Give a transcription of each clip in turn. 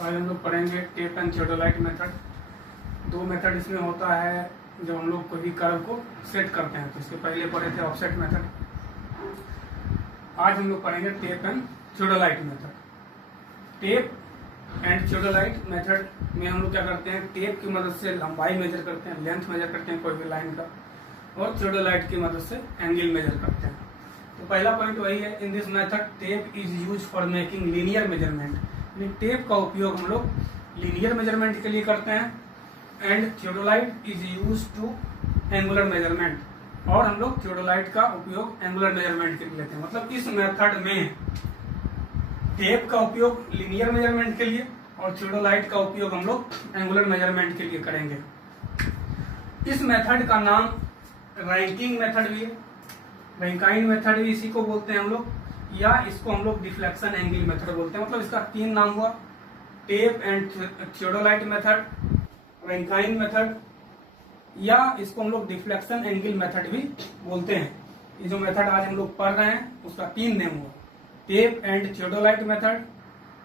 आज हम लोग पढ़ेंगे टेप एंड थियोडोलाइट मेथड। दो मेथड इसमें होता है जब हम लोग कोई भी कर्व को सेट करते हैं। तो इसके पहले पढ़े थे ऑफसेट मेथड। आज हम लोग पढ़ेंगे tape and theodolite method. Tape and theodolite method में हम लोग क्या करते हैं, टेप की मदद से लंबाई मेजर करते हैं, लेंथ मेजर करते हैं कोई भी लाइन का, और थियोडोलाइट की मदद से एंगल मेजर करते हैं। तो पहला पॉइंट वही है, in this method tape is use for making linear measurement. Tape का उपयोग हम लोग लीनियर मेजरमेंट के लिए करते हैं। And theodolite is use to angular measurement, और हम लोग थियोडोलाइट का उपयोग एंगुलर मेजरमेंट के लिए लेते हैं। मतलब इस मेथड में टेप का उपयोग लीनियर मेजरमेंट के लिए और थियोडोलाइट का उपयोग हम लोग एंगुलर मेजरमेंट के लिए करेंगे। इस मेथड का नाम रैंकिंग मेथड भी है, रैंकाइन मेथड भी इसी को बोलते हैं हम लोग, या इसको हम लोग डिफ्लेक्शन एंगल मेथड बोलते हैं। मतलब इसका तीन नाम हुआ, tape and theodolite method, Rankine method, या इसको हम लोग डिफ्लेक्शन एंगल मेथड भी बोलते हैं। ये जो मेथड आज हम लोग पढ़ रहे हैं उसका तीन नेम हुआ, tape and theodolite method,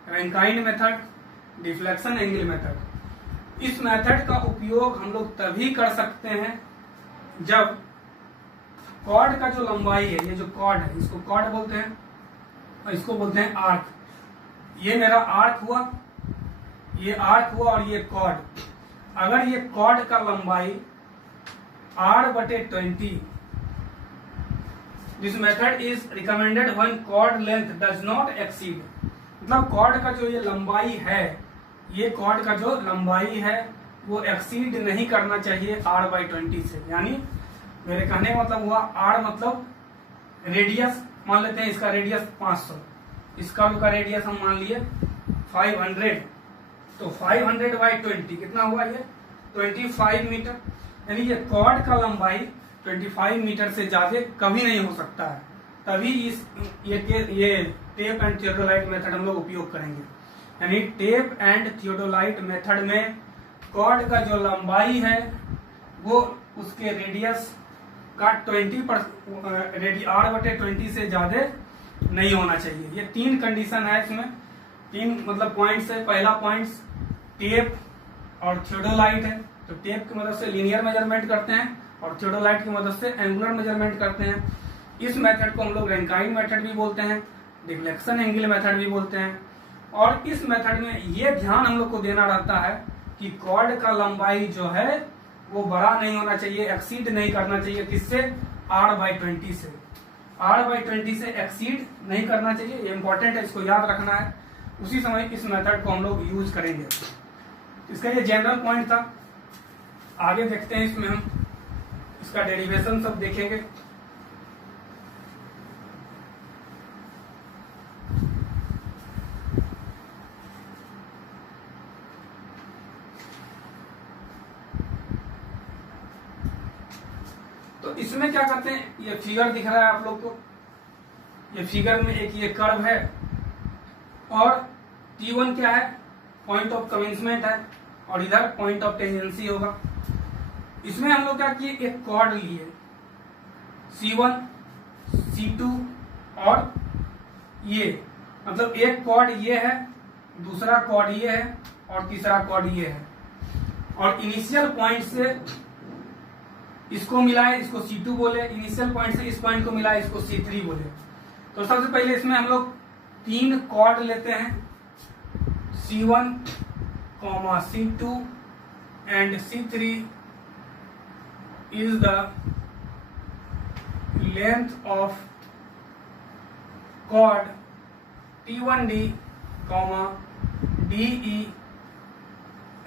Rankine method, deflection angle method. इस मेथड का उपयोग हम लोग तभी कर सकते हैं जब कॉर्ड का जो लंबाई है, ये जो कॉर्ड है इसको कॉर्ड बोलते हैं और इसको बोलते हैं आर्क। ये मेरा आर्क हुआ, ये आर्क हुआ और ये कॉर्ड। अगर ये कॉर्ड का लंबाई r/20, this method is recommended when chord length does not exceed. मतलब कॉर्ड का जो ये लंबाई है, ये कॉर्ड का जो लंबाई है वो एक्सीड नहीं करना चाहिए r/20 से। यानी मेरे कहने का मतलब हुआ, r मतलब रेडियस, मान लेते हैं इसका रेडियस 500, इसका रेडियस हम मान लिए 500, तो 500/20 कितना हुआ, ये 25 मीटर। यानी ये कॉर्ड का लंबाई 25 मीटर से ज्यादा कभी नहीं हो सकता है। तभी ये टेप एंड थियोडोलाइट मेथड हम लोग उपयोग करेंगे। यानी टेप एंड थियोडोलाइट मेथड में कॉर्ड का जो लंबाई है वो उसके रेडियस का 20% से ज्यादा नहीं होना चाहिए। ये तीन कंडीशन है इसमें, तीन मतलब पॉइंट्स है। पहला पॉइंट टेप और थियोडोलाइट है, तो टेप की मदद से लीनियर मेजरमेंट करते हैं और थियोडोलाइट की मदद से एंगुलर मेजरमेंट करते हैं। इस मेथड को हम लोग रैंकाइन मेथड भी बोलते हैं, डिफ्लेक्शन एंगल मेथड भी बोलते हैं। और इस मेथड में ये ध्यान हम लोग को देना रहता है कि कॉर्ड का लंबाई जो है वो बड़ा नहीं होना चाहिए, एक्सीड नहीं करना चाहिए। किससे? r/20 से। r/20 से एक्सीड नहीं करना चाहिए, ये इंपॉर्टेंट है, इसको याद रखना है। उसी समय इस मेथड को हम लोग यूज करेंगे। इसका ये जनरल पॉइंट था। आगे देखते हैं, इसमें हम इसका डेरिवेशन सब देखेंगे। तो इसमें क्या करते हैं, ये फिगर दिख रहा है आप लोग को, ये फिगर में एक ये कर्व है और T1 क्या है, पॉइंट ऑफ कमेंसमेंट है, और इधर पॉइंट ऑफ टेंजेंसी होगा। इसमें हम लोग क्या किए, एक कॉर्ड लिए C1, C2 और ये, मतलब एक कॉर्ड ये है, दूसरा कॉर्ड ये है और तीसरा कॉर्ड ये है। और इनिशियल पॉइंट से इसको मिलाए, इसको C2 बोले, इनिशियल पॉइंट से इस पॉइंट को मिलाए, इसको C3 बोले। तो सबसे पहले इसमें हम लोग तीन कॉर्ड लेते हैं, C1, C2 and C3 is the length of chord T1D, DE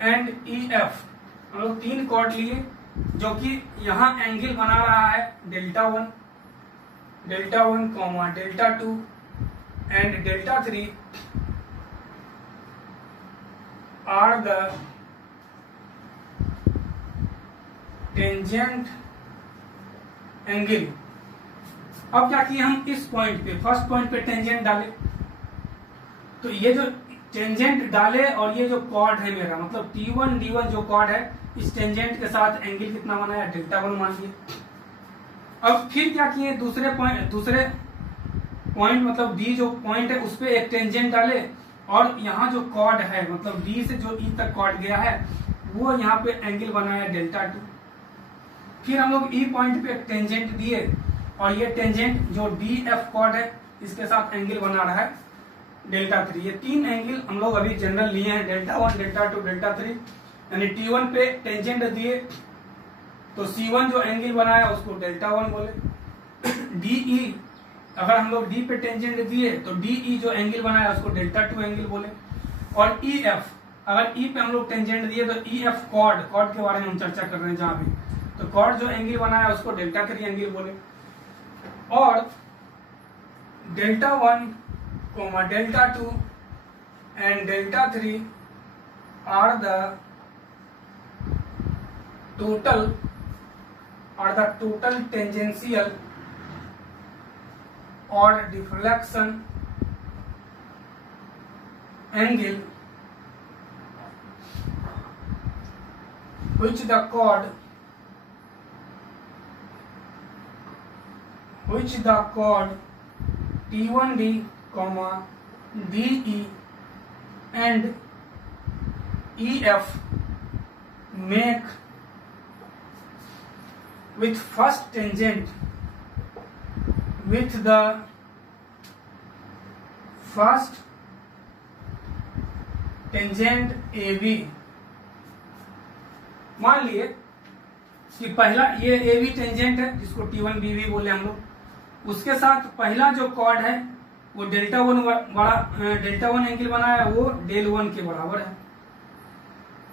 and EF। हम लोग तीन कॉर्ड लिए जो कि यहाँ एंगल बना रहा है Δ1, Δ1, Δ2 and Δ3 are the tangent angle. अब क्या किए हम, इस पॉइंट पे, फर्स्ट पॉइंट पे टेंजेंट डाले। तो ये जो टेंजेंट डाले और ये जो कॉर्ड है मेरा, मतलब T1, D1 जो कॉर्ड है, इस टेंजेंट के साथ एंगल कितना बनाया, Δ1 मान लिया। अब फिर क्या किए, दूसरे पॉइंट मतलब D जो पॉइंट है उस पे एक टेंजेंट डाले और यहाँ जो कॉर्ड है मतलब डी से जो ई तक कॉर्ड गया है वो यहाँ पे एंगल बनाया डेल्टा 2। फिर हम लोग ई पॉइंट पे टेंजेंट दिए और ये टेंजेंट जो डी एफ कॉर्ड है इसके साथ एंगल बना रहा है डेल्टा 3। ये 3 एंगल हम लोग अभी जनरल लिए हैं, डेल्टा 1, डेल्टा 2, डेल्टा 3। यानी T1 पे टेंजेंट दिए तो C1 जो एंगल बनाया उसको डेल्टा 1 बोले। DE अगर हम लोग D पे टेंजेंट दिए तो DE जो एंगल बनाया उसको डेल्टा 2 एंगल बोले। और EF अगर E पे हम लोग टेंजेंट दिए तो EF कॉर्ड के बारे में हम चर्चा कर रहे हैं जहां भी, तो कॉर्ड जो एंगल बनाया उसको डेल्टा 3 एंगल बोले। और delta 1, delta 2 and delta 3 are the total tangential or deflection angle which the chord T1D, DE and EF make with first tangent with the first tangent AB। मान लिए कि पहला ये AB टेंजेंट है जिसको T1 BB बोले हम लोग, उसके साथ पहला जो कॉर्ड है वो डेल्टा 1 एंगल बनाया वो डेल 1 के बराबर है।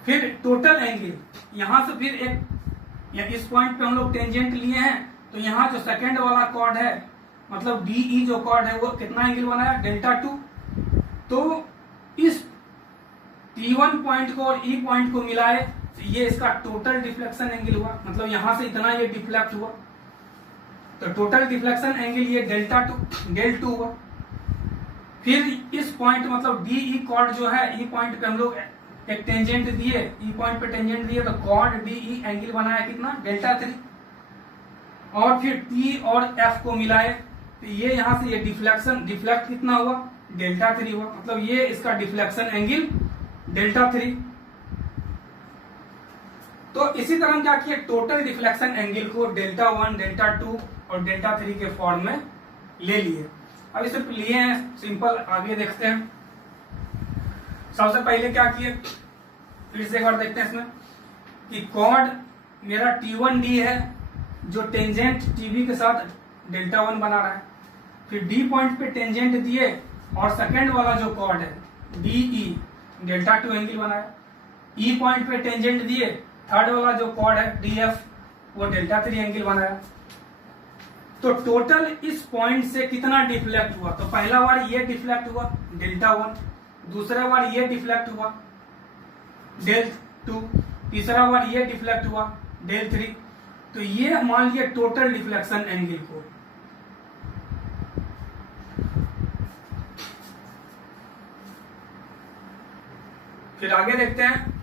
फिर टोटल एंगल यहां से फिर एक इस पॉइंट पे हम लोग टेंजेंट लिए हैं तो यहाँ जो सेकंड वाला कॉर्ड है मतलब DE जो कॉर्ड है वो कितना एंगल बनाया डेल्टा 2। तो इस T1 पॉइंट को और E पॉइंट को मिलाए तो ये इसका टोटल डिफ्लेक्शन एंगल हुआ, मतलब यहां से इतना ये डिफ्लेक्ट हुआ तो टोटल डिफ्लेक्शन एंगल ये डेल 2 हुआ। फिर इस पॉइंट मतलब DE कॉर्ड जो है E पॉइंट पे हम लोग एक टेंजेंट दिए, E पॉइंट पे टेंजेंट दिए तो कॉर्ड DE एंगल बनाया कितना डेल्टा 3। और फिर T और F को मिलाए तो ये यहां से ये डिफ्लेक्ट कितना हुआ डेल्टा 3 हुआ, मतलब ये इसका डिफ्लेक्शन एंगल डेल्टा 3। तो इसी तरह हम क्या किए टोटल डिफ्लेक्शन एंगल को डेल्टा 1, डेल्टा 2 और डेल्टा 3 के फॉर्म में ले लिए। अभी सिर्फ लिए हैं सिंपल, आगे देखते हैं। सबसे पहले क्या किए फिर से एक बार देखते हैं इसमें कि कॉर्ड मेरा T1D है जो टेंजेंट TB के साथ डेल्टा 1 बना रहा है। फिर D पॉइंट पे टेंजेंट दिए और सेकेंड वाला जो कॉर्ड है DE डेल्टा 2 एंगल बनाया। E पॉइंट पे टेंजेंट दिए, थर्ड वाला जो कॉर्ड है DF वो डेल्टा 3 एंगल बनाया। तो टोटल इस पॉइंट से कितना डिफ्लेक्ट हुआ, तो पहला बार ये डिफ्लेक्ट हुआ डेल्टा 1, दूसरा बार ये डिफ्लेक्ट हुआ डेल 2, तीसरा बार ये डिफ्लेक्ट हुआ डेल 3। तो ये मान लिया टोटल डिफ्लेक्शन एंगल को। फिर आगे देखते हैं।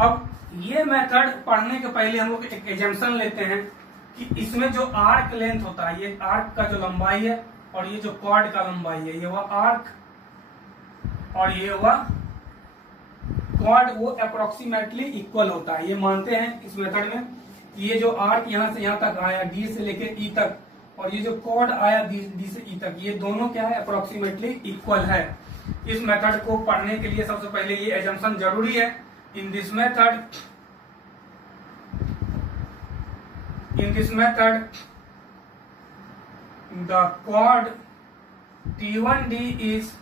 अब ये मेथड पढ़ने के पहले हम लोग एक एजम्पशन लेते हैं कि इसमें जो आर्क लेंथ होता है, ये आर्क का जो लंबाई है और ये जो कॉर्ड का लंबाई है, ये हुआ आर्क और ये हुआ कॉर्ड, वो अप्रोक्सीमेटली इक्वल होता है। ये मानते हैं इस मेथड में कि ये जो आर्क यहाँ से यहाँ तक आया D से लेकर E तक और ये जो कॉर्ड आया D से E तक, ये दोनों क्या है अप्रोक्सीमेटली इक्वल है। इस मेथड को पढ़ने के लिए सबसे पहले ये एजम्पशन जरूरी है। In this method the chord T1D is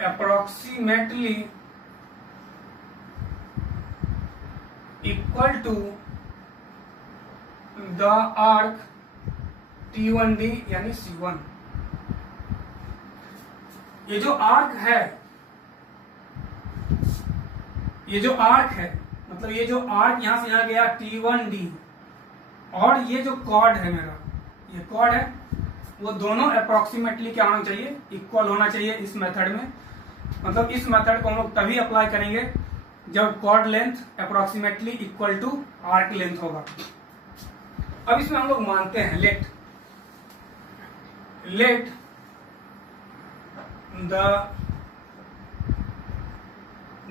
approximately equal to the arc T1D यानी C1। ये जो आर्क है मतलब ये जो आर्क यहां से यहां गया T1D और ये जो कॉर्ड है मेरा, ये कॉर्ड है, वो दोनों अप्रोक्सीमेटली क्या होना चाहिए इक्वल होना चाहिए इस मेथड में। मतलब इस मेथड को हम लोग तभी अप्लाई करेंगे जब chord length approximately equal to arc length होगा। अब इसमें हम लोग मानते हैं let the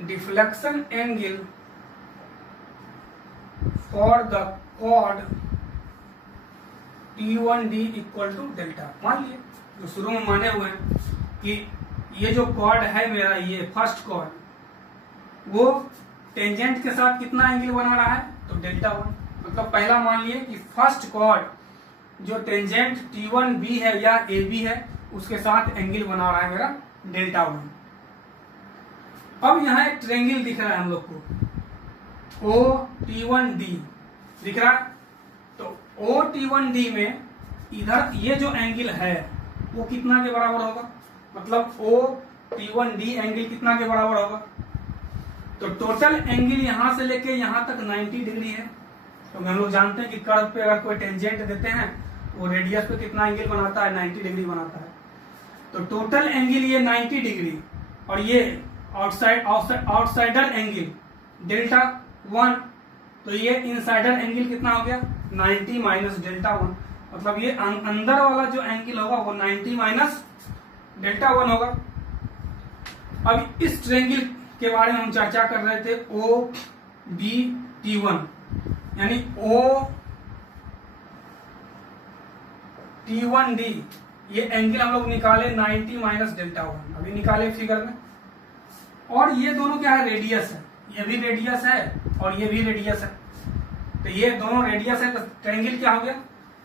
deflection angle for the chord T1D equal to delta. मान लिए जो शुरू में माने हुए हैं कि ये जो कॉर्ड है मेरा, ये फर्स्ट कॉर्ड वो टेंजेंट के साथ कितना एंगल बना रहा है, तो डेल्टा 1। मतलब पहला मान लिए कि फर्स्ट कॉर्ड जो टेंजेंट T1B है या AB है उसके साथ एंगल बना रहा है मेरा डेल्टा 1। अब यहाँ एक ट्रायंगल दिख रहा है हम लोग को, OT1D दिख रहा है। तो OT1D में इधर ये जो एंगल है वो कितना के बराबर होगा, मतलब OT1D एंगल कितना के बराबर होगा, तो टोटल एंगल यहां से लेके यहां तक 90 डिग्री है। तो हम लोग जानते हैं कि कर्व पे अगर कोई टेंजेंट देते हैं वो रेडियस पे कितना एंगल बनाता है, 90 डिग्री बनाता है। तो टोटल एंगल ये 90 डिग्री और ये आउटसाइडर एंगल डेल्टा 1, तो ये इनसाइडर एंगल कितना हो गया 90 माइनस डेल्टा 1। मतलब ये अंदर वाला जो एंगल होगा वो 90 माइनस डेल्टा 1 होगा। अब इस ट्रायंगल के बारे में हम चर्चा कर रहे थे, OBT1 यानी OT1D ये एंगल हम लोग निकाले 90 माइनस डेल्टा 1, अभी निकाले फिगर में। और ये दोनों क्या है, रेडियस है, ये भी रेडियस है और ये भी रेडियस है। तो ये दोनों रेडियस है तो ट्रायंगल क्या हो गया,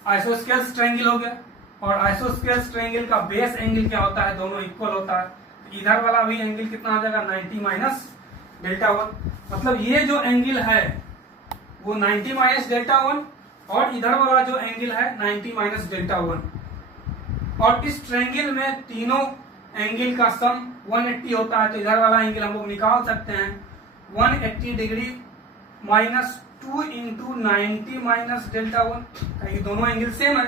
आइसोस्केल्स ट्रायंगल हो गया। और आइसोस्केल्स ट्रायंगल का बेस एंगल क्या होता है, दोनों इक्वल होता है। तो इधर वाला भी एंगल कितना आ जाएगा 90 माइनस डेल्टा 1। मतलब ये जो एंगल है वो 90 माइनस डेल्टा 1 और इधर वाला जो एंगल है 90 माइनस डेल्टा 1। और इस ट्रायंगल में तीनों एंगल का सम 180 होता है। तो इधर वाला एंगल हम लोग निकाल सकते हैं 180 degree minus 2 into 90 minus delta 1। ये दोनों एंगल सेम है,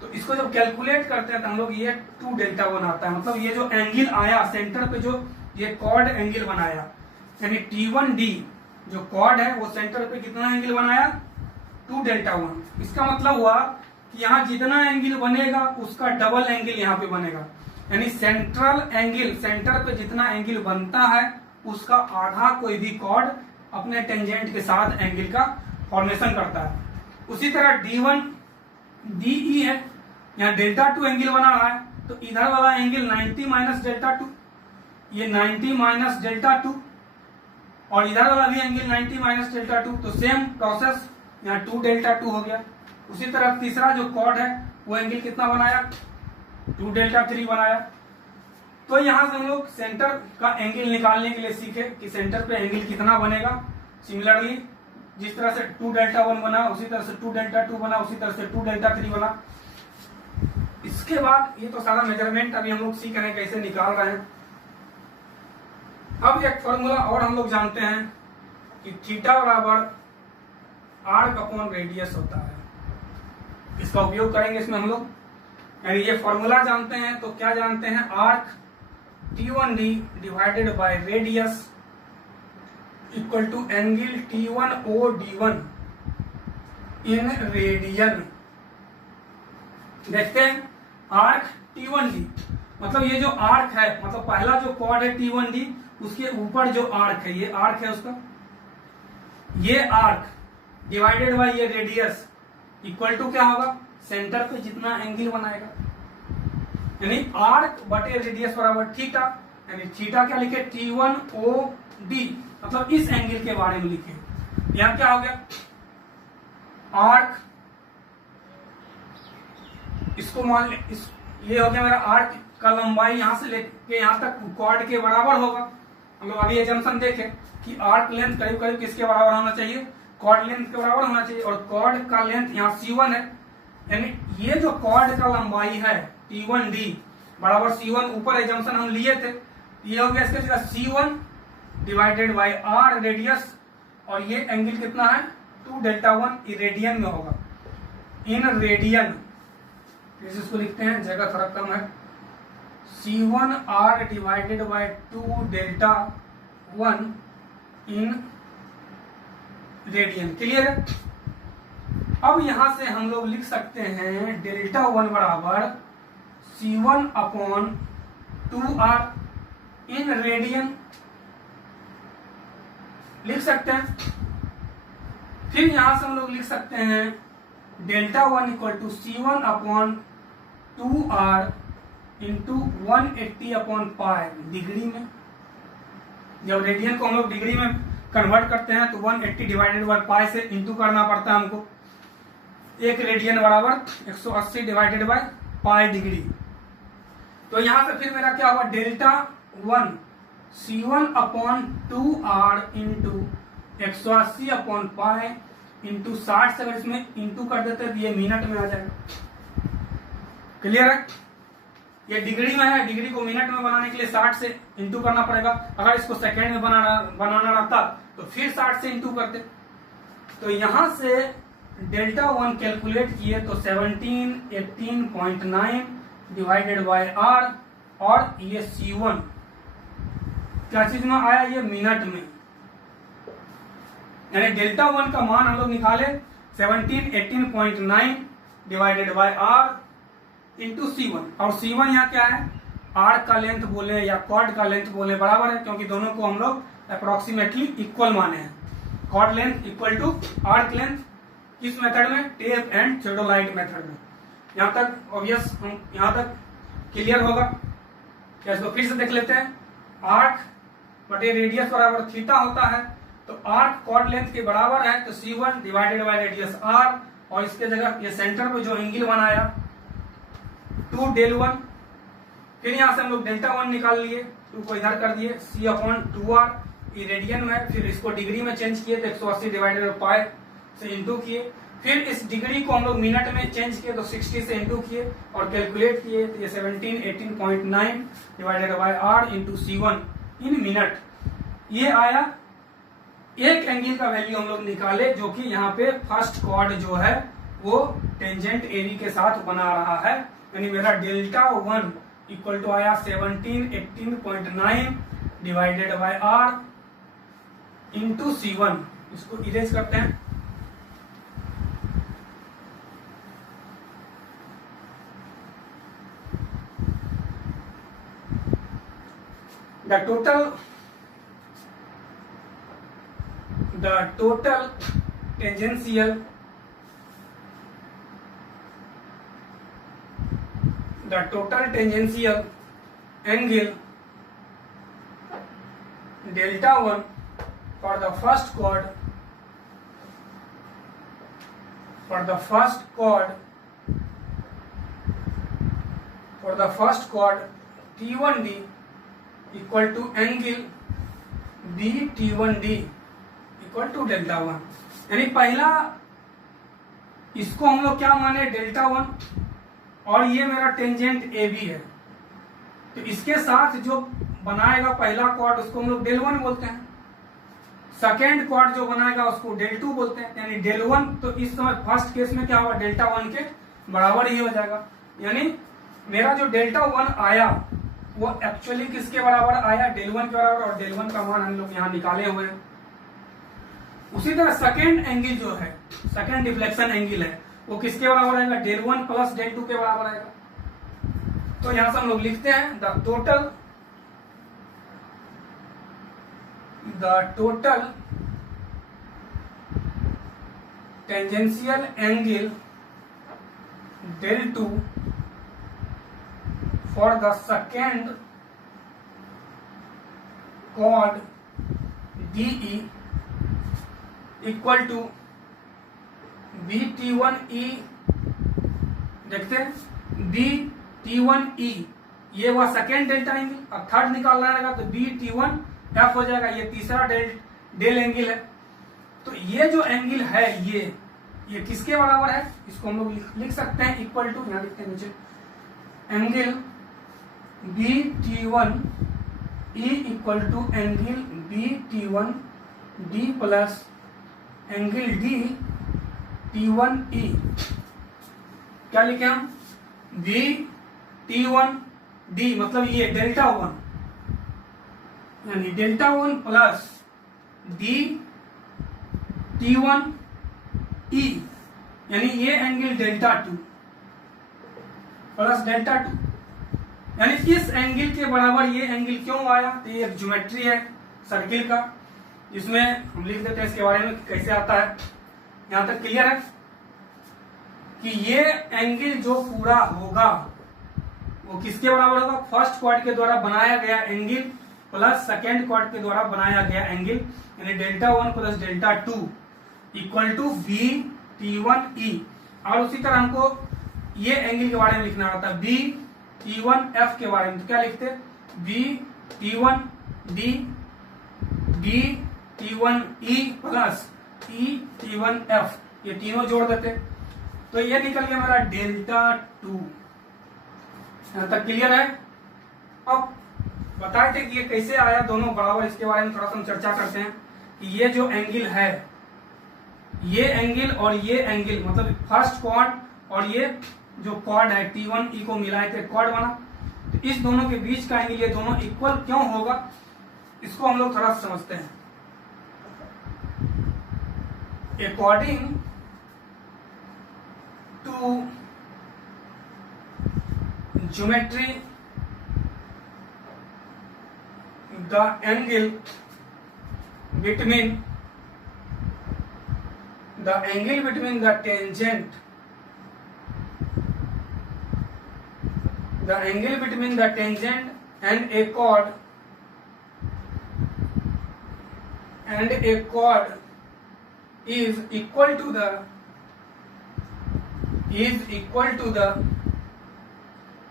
तो इसको जब कैलकुलेट करते हैं तो हम लोग ये 2 डेल्टा 1 आता है। मतलब ये जो एंगल आया सेंटर पे, जो ये कॉर्ड एंगल बनाया, यानी T1D जो कॉर्ड है वो सेंटर पे कितना एंगल बनाया 2 डेल्टा 1। इसका मतलब हुआ कि यहाँ जितना एंगल बनेगा उसका डबल एंगल यहाँ पे बनेगा। यानी सेंट्रल एंगल, सेंटर पे जितना एंगल बनता है उसका आधा कोई भी कॉर्ड अपने टेंजेंट के साथ एंगल का फॉर्मेशन करता है। उसी तरह D1DE है, यहाँ डेल्टा 2 एंगल बना रहा है, तो इधर वाला एंगल 90 माइनस डेल्टा 2, ये 90 माइनस डेल्टा 2 और इधर वाला भी एंगल 90 माइनस डेल्टा 2। तो सेम प्रोसेस, यहाँ 2 डेल्टा 2 हो गया। उसी तरह तीसरा जो कॉर्ड है वो एंगल कितना बनाया 2 डेल्टा 3 बनाया। तो यहां से हम लोग सेंटर का एंगल निकालने के लिए सीखे कि सेंटर पे एंगल कितना बनेगा। सिमिलरली जिस तरह से 2 डेल्टा 1 बना उसी तरह से 2 डेल्टा 2 बना, उसी तरह से 2 डेल्टा 3 बना। इसके बाद ये तो सारा मेजरमेंट अभी हम लोग सीख रहे हैं कैसे निकाल रहे हैं। अब एक फॉर्मूला और हम लोग जानते हैं कि थीटा बराबर आर्क अपॉन रेडियस होता है। इसका उपयोग करेंगे इसमें हम लोग, यानी ये फॉर्मूला जानते हैं तो क्या जानते हैं, arc T1D divided by radius equal to angle T1OD1 in radian. देखते हैं आर्क T1D, मतलब ये जो आर्क है, मतलब पहला जो कॉर्ड है T1D उसके ऊपर जो आर्क है, ये आर्क है उसका, ये आर्क डिवाइडेड बाय ये रेडियस इक्वल टू क्या होगा, सेंटर पे जितना एंगल बनाएगा, यानी आर्क बटे रेडियस बराबर थीटा। यानी थीटा क्या लिखे T1OD, मतलब इस एंगल के बारे में लिखे। यहां क्या हो गया, आर्क, इसको मान ले ये हो गया मेरा आर्क का लंबाई यहां से लेके यहां तक कॉर्ड के बराबर होगा। हम लोग अभी एजम्पशन देखे कि आर्क लेंथ करीब करीब किसके बराबर होना चाहिए, कॉर्ड लेंथ के बराबर होना चाहिए। और कॉर्ड का लेंथ यहाँ C1 है, यानी ये जो कॉर्ड का लंबाई है T1D बराबर C1, ऊपर एजम्पशन हम लिए थे, ये हो गया इसके जगह C1 divided by R radius, और ये एंगल कितना है 2 डेल्टा 1, रेडियन में होगा, इन रेडियन। इसको लिखते हैं, जगह थोड़ा कम है, C1R divided by 2 delta 1 in radian. Clear है। अब यहां से हम लोग लिख सकते हैं डेल्टा 1 बराबर C1 upon 2r in radian लिख सकते हैं। फिर यहां से हम लोग लिख सकते हैं delta 1 equal to C1 upon 2r into 180 upon pi degree में। जब रेडियन को हम लोग डिग्री में कन्वर्ट करते हैं तो 180 डिवाइडेड बाय पाई से इंटू करना पड़ता है हमको। एक रेडियन बराबर 180 डिवाइडेड बाय पाई डिग्री। तो यहां से फिर मेरा क्या हुआ, delta 1 C1 upon 2r into 180 upon pi into 60 से अगर इसमें इंटू कर देते हैं तो ये मिनट में आ जाएगा। क्लियर है? ये डिग्री में है, डिग्री को मिनट में बनाने के लिए 60 से इंटू करना पड़ेगा। अगर इसको सेकेंड में बनाना रहता तो फिर 60 से इंटू करते। तो यहां से डेल्टा 1 कैलकुलेट किए तो 1718.9 डिवाइडेड बाय r, और ये C1 क्या चीज में आया, ये मिनट में। यानी डेल्टा 1 का मान हम लोग निकाले 1718.9 divided by r into C1। और C1 यहाँ क्या है, आर्क का लेंथ बोले या कॉर्ड का लेंथ बोले बराबर है, क्योंकि दोनों को हम लोग अप्रोक्सीमेटली इक्वल माने हैं। Chord length equal to arc length, किस मेथड में, टेप एंड थियोडोलाइट मेथड में। यहाँ तक ऑब्वियस, हम यहाँ तक क्लियर होगा क्या? इसको फिर से देख लेते हैं। आर्क बटे रेडियस बराबर थीटा होता है, तो आर्क कॉर्ड लेंथ के बराबर है, तो C1 divided by radius r, और इसके जगह ये सेंटर पे जो एंगल बनाया 2 del 1। फिर यहां से हम लोग डेल्टा 1 निकाल लिए, 2 को इधर कर दिए, C अपॉन 2r, ये रेडियन में, फिर इसको डिग्री में चेंज किए तो 180 डिवाइडेड बाय पाई से इंटू किए। फिर इस डिग्री को हम लोग मिनट में चेंज किए तो 60 से इंटू किए और कैलकुलेट किए तो ये 1718.9 divided by r into C1 in minute. ये आया। एक एंगल का वैल्यू हम लोग निकाले जो कि यहाँ पे फर्स्ट कॉर्ड जो है वो टेंजेंट AB के साथ बना रहा है, यानी मेरा डेल्टा 1 इक्वल टू आया 1718.9 divided by r into C1। इसको इरेज करते हैं। The total tangential angle delta 1 for the first chord T1D equal to angle BT1D equal to delta 1। यानी पहला इसको हम लोग क्या माने, डेल्टा 1, और ये मेरा टेंजेंट AB है, तो इसके साथ जो बनाएगा पहला कॉर्ड उसको हम लोग डेल 1 बोलते हैं। सेकेंड कॉर्ड जो बनाएगा उसको डेल 2 बोलते हैं। यानी डेल 1 तो इस समय फर्स्ट केस में क्या होगा, डेल्टा 1 के बराबर ही हो जाएगा। यानी मेरा जो डेल्टा 1 आया वो एक्चुअली किसके बराबर आया, डेल 1 के बराबर, और डेल 1 का मान हम लोग यहाँ निकाले हुए हैं। उसी तरह सेकेंड एंगल जो है, सेकेंड डिफ्लेक्शन एंगल है, वो किसके बराबर आएगा, डेल 1 प्लस डेल 2 के बराबर आएगा। तो यहां से हम लोग लिखते हैं the total tangential angle del 2 for the second chord DE equal to BT1E। देखते हैं BT1E, ये हुआ सेकेंड डेल्टा एंगल। अब थर्ड निकालना रहेगा तो BT1F हो जाएगा, ये तीसरा डेल एंगल है। तो ये जो एंगल है ये किसके बराबर है, इसको हम लोग लिख सकते हैं इक्वल टू, यहाँ लिखते हैं नीचे, angle BT1E equal to angle BT1D plus angle DT1E। क्या लिखे हम, BT1D मतलब ये डेल्टा 1, यानी डेल्टा 1 प्लस DT1E, यानी ये एंगल डेल्टा 2 प्लस डेल्टा 2, यानी इस एंगल के बराबर ये एंगल क्यों आया, तो ये एक ज्योमेट्री है सर्किल का, इसमें हम लिख देते हैं इसके बारे में कैसे आता है। यहां तक क्लियर है कि ये एंगल जो पूरा होगा वो किसके बराबर होगा, फर्स्ट क्वाड के द्वारा बनाया गया एंगल प्लस सेकेंड क्वाड के द्वारा बनाया गया एंगल, यानी delta 1 plus delta 2 equal to B T1E। और उसी तरह हमको ये एंगल के बारे में लिखना होता है बी T1F के बारे में, तो क्या लिखते B T1D B T1E plus E T1F, ये तीनों जोड़ देते तो ये निकल गया हमारा डेल्टा 2। यहां तक क्लियर है। अब बताए थे कि ये कैसे आया दोनों बराबर, इसके बारे में थोड़ा सा हम चर्चा करते हैं कि ये जो एंगल है, ये एंगल और ये एंगल मतलब फर्स्ट क्वाड और ये जो क्वाड है T1E को मिलाए थे क्वाड बना, तो इस दोनों के बीच का एंगल ये दोनों इक्वल क्यों होगा, इसको हम लोग थोड़ा समझते हैं। According to geometry the angle between the tangent and a chord is equal to the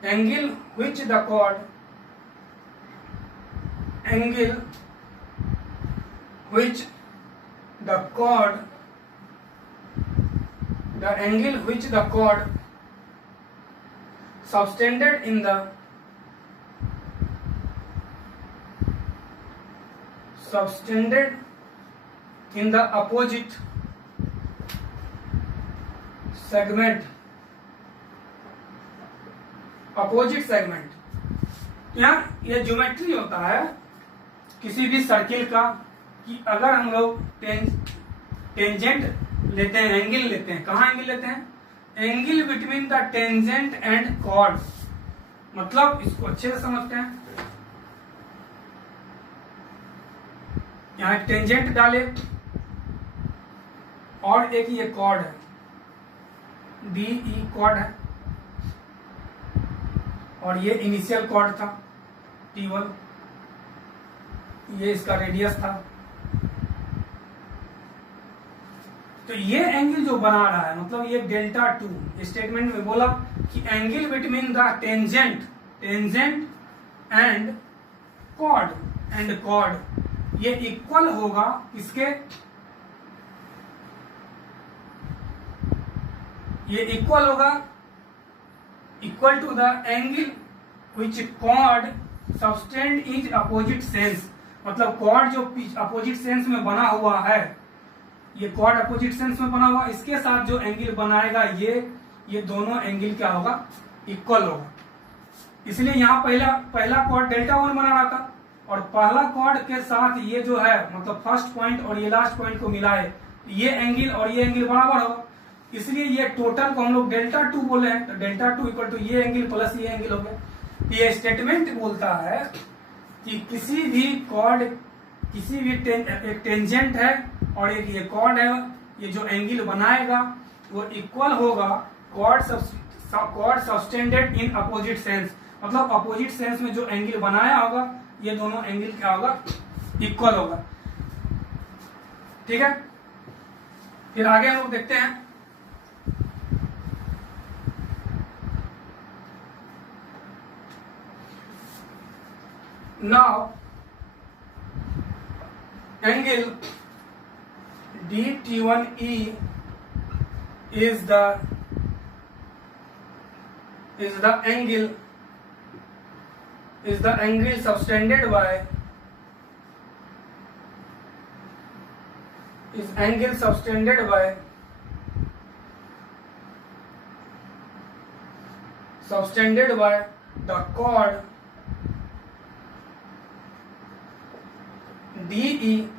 angle which the chord subtended in the opposite segment यहाँ ये ज्योमेट्री होता है किसी भी सर्किल का कि अगर हम लोग टेंजेंट लेते हैं, एंगल लेते हैं, कहाँ एंगल लेते हैं, angle between the tangent and cord, मतलब इसको अच्छे से समझते हैं। यहाँ टेंजेंट डाले और एक ये कॉर्ड है DE कॉर्ड है और ये इनिशियल कॉर्ड था T1, ये इसका रेडियस था। तो ये एंगल जो बना रहा है मतलब ये डेल्टा 2 स्टेटमेंट में बोला कि angle between the tangent and chord ये इक्वल होगा किसके, ये इक्वल होगा equal to the angle which chord subtend is opposite sense, मतलब कॉर्ड जो अपोजिट सेंस में बना हुआ है, ये कॉर्ड अपोजिट सेंस में बना हुआ, इसके साथ जो एंगल बनाएगा ये दोनों एंगल क्या होगा, इक्वल होगा। इसलिए यहाँ पहला कॉर्ड डेल्टा 1 बना रहा था और पहला कॉर्ड के साथ ये जो है मतलब फर्स्ट पॉइंट और ये लास्ट पॉइंट को मिलाए, ये एंगल और ये एंगल बराबर होगा, इसलिए ये टोटल को हम लोग डेल्टा 2 बोले हैं। तो डेल्टा 2 इक्वल टू ये एंगल प्लस ये एंगल हो गया। ये स्टेटमेंट बोलता है कि किसी भी कॉर्ड एक टेंजेंट है और एक ये कॉर्ड है, ये जो एंगल बनाएगा वो इक्वल होगा chord subtended in opposite sense, मतलब अपोजिट सेंस में जो एंगल बनाया होगा ये दोनों एंगल क्या होगा, इक्वल होगा। ठीक है, फिर आगे हम लोग देखते हैं। Now angle DT1E is the angle subtended by the chord DE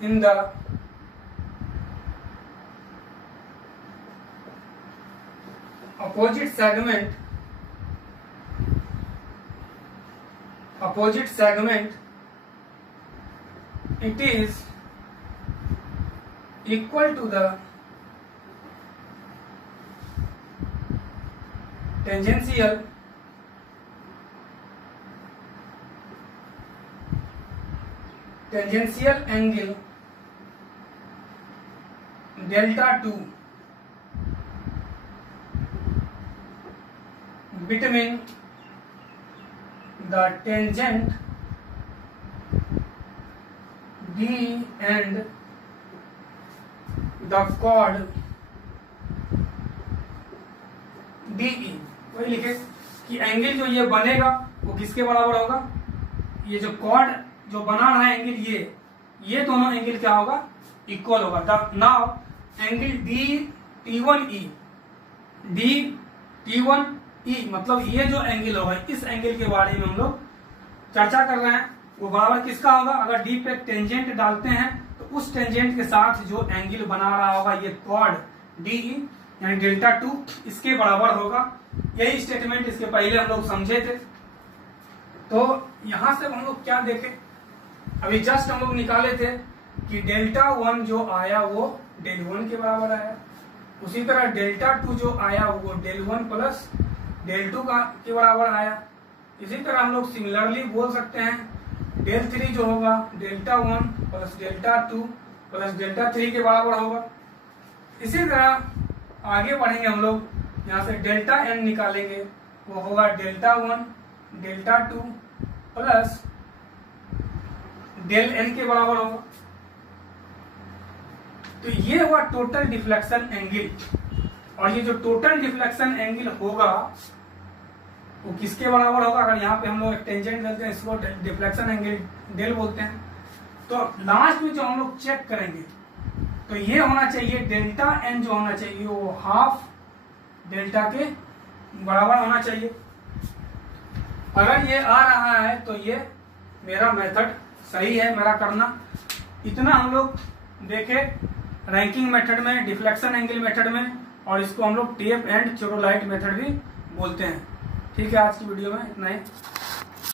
in the opposite segment opposite segment, it is equal to the tangential angle delta 2 between the tangent D and the chord DE। वही लिखे कि angle जो ये बनेगा वो किसके बराबर होगा, ये जो कॉर्ड जो बना रहा है एंगल, ये दोनों एंगल क्या होगा, इक्वल होगा। नाउ एंगल DT1E मतलब ये जो एंगल होगा, इस एंगल के बारे में हम लोग चर्चा कर रहे हैं। वो बराबर किसका होगा, अगर डी पे टेंजेंट डालते हैं तो उस टेंजेंट के साथ जो एंगल बना रहा होगा ये कॉर्ड DE यानी डेल्टा 2 इसके बराबर होगा। यही स्टेटमेंट इसके पहले हम लोग समझे थे। तो यहां से हम लोग क्या देखें, अभी जस्ट हम लोग निकाले थे कि डेल्टा 1 जो आया वो डेल 1 के बराबर आया, उसी तरह डेल्टा 2 जो आया वो डेल 1 प्लस डेल 2 के बराबर आया। इसी तरह हम लोग सिमिलरली बोल सकते हैं डेल 3 जो होगा delta 1 plus delta 2 plus delta 3 के बराबर होगा। इसी तरह आगे बढ़ेंगे हम लोग, यहाँ से डेल्टा n निकालेंगे, वो होगा delta 1 delta 2 plus del n के बराबर होगा। तो ये हुआ टोटल डिफ्लेक्शन एंगल, और ये जो टोटल डिफ्लेक्शन एंगल होगा वो किसके बराबर होगा, अगर यहाँ पे हम लोग एक टेंजेंट डालते हैं इसको डिफ्लेक्शन एंगल डेल बोलते हैं। तो लास्ट में जो हम लोग चेक करेंगे तो ये होना चाहिए डेल्टा n जो होना चाहिए वो हाफ डेल्टा के बराबर होना चाहिए। अगर ये आ रहा है तो ये मेरा मेथड सही है, मेरा करना। इतना हम लोग देखे रैंकिंग मेथड में, डिफ्लेक्शन एंगल मेथड में, और इसको हम लोग टेप एंड थियोडोलाइट मेथड भी बोलते हैं। ठीक है, आज की वीडियो में इतना ही।